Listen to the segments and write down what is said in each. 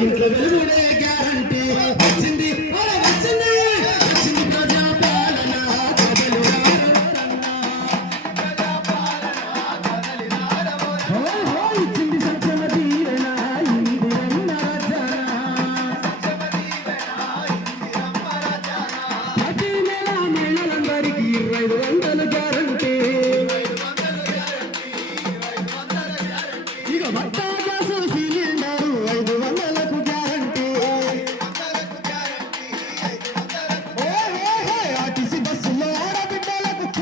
ఇంట్లో వెలుగునే గ్యారంటీ. వచ్చింది వచ్చింది. వచ్చింది ప్రజాపాలన గ్యారంటీ. ఇక మొత్తం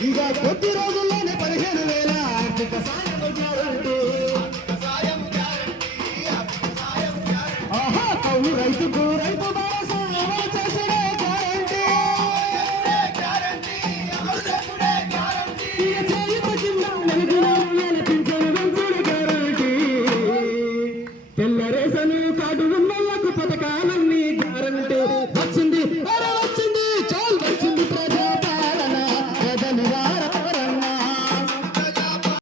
ఇక కొద్ది రోజుల్లోనే పదిహేను వేల ఆర్థిక సాయం ఆహా రైతుకు రైతు భరోసా కాటు